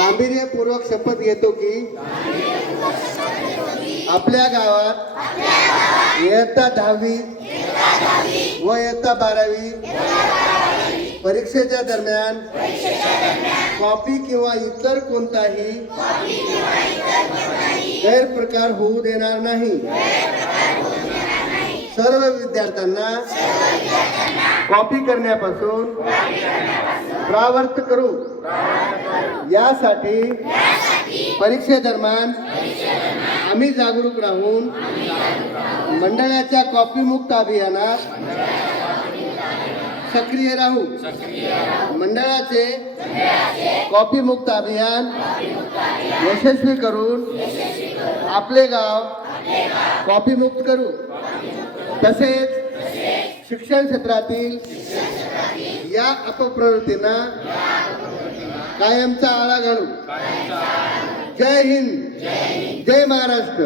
गांभीर्यपूर्वक शपथ घेतो की आपल्या गावात इयत्ता 10वी व इयत्ता 12वी परीक्षेच्या दरम्यान कॉपी किंवा इतर कोणताही गैरप्रकार होऊ देणार नाही। सर्व विद्यार्थ्यांना कॉपी करण्यापासून परावृत्त करू। यासाठी परीक्षेदरम्यान आम्ही जागरूक राहून मंडळाच्या कॉपी मुक्त अभियानात सक्रिय राहू। मंडळाचे कॉपी मुक्त अभियान यशस्वी करून आपले गाव कॉपी मुक्त करू। तसेच शिक्षण क्षेत्रातील या अपप्रवृत्तींना कायमचा आळा घालू। जय हिंद, जय महाराष्ट्र।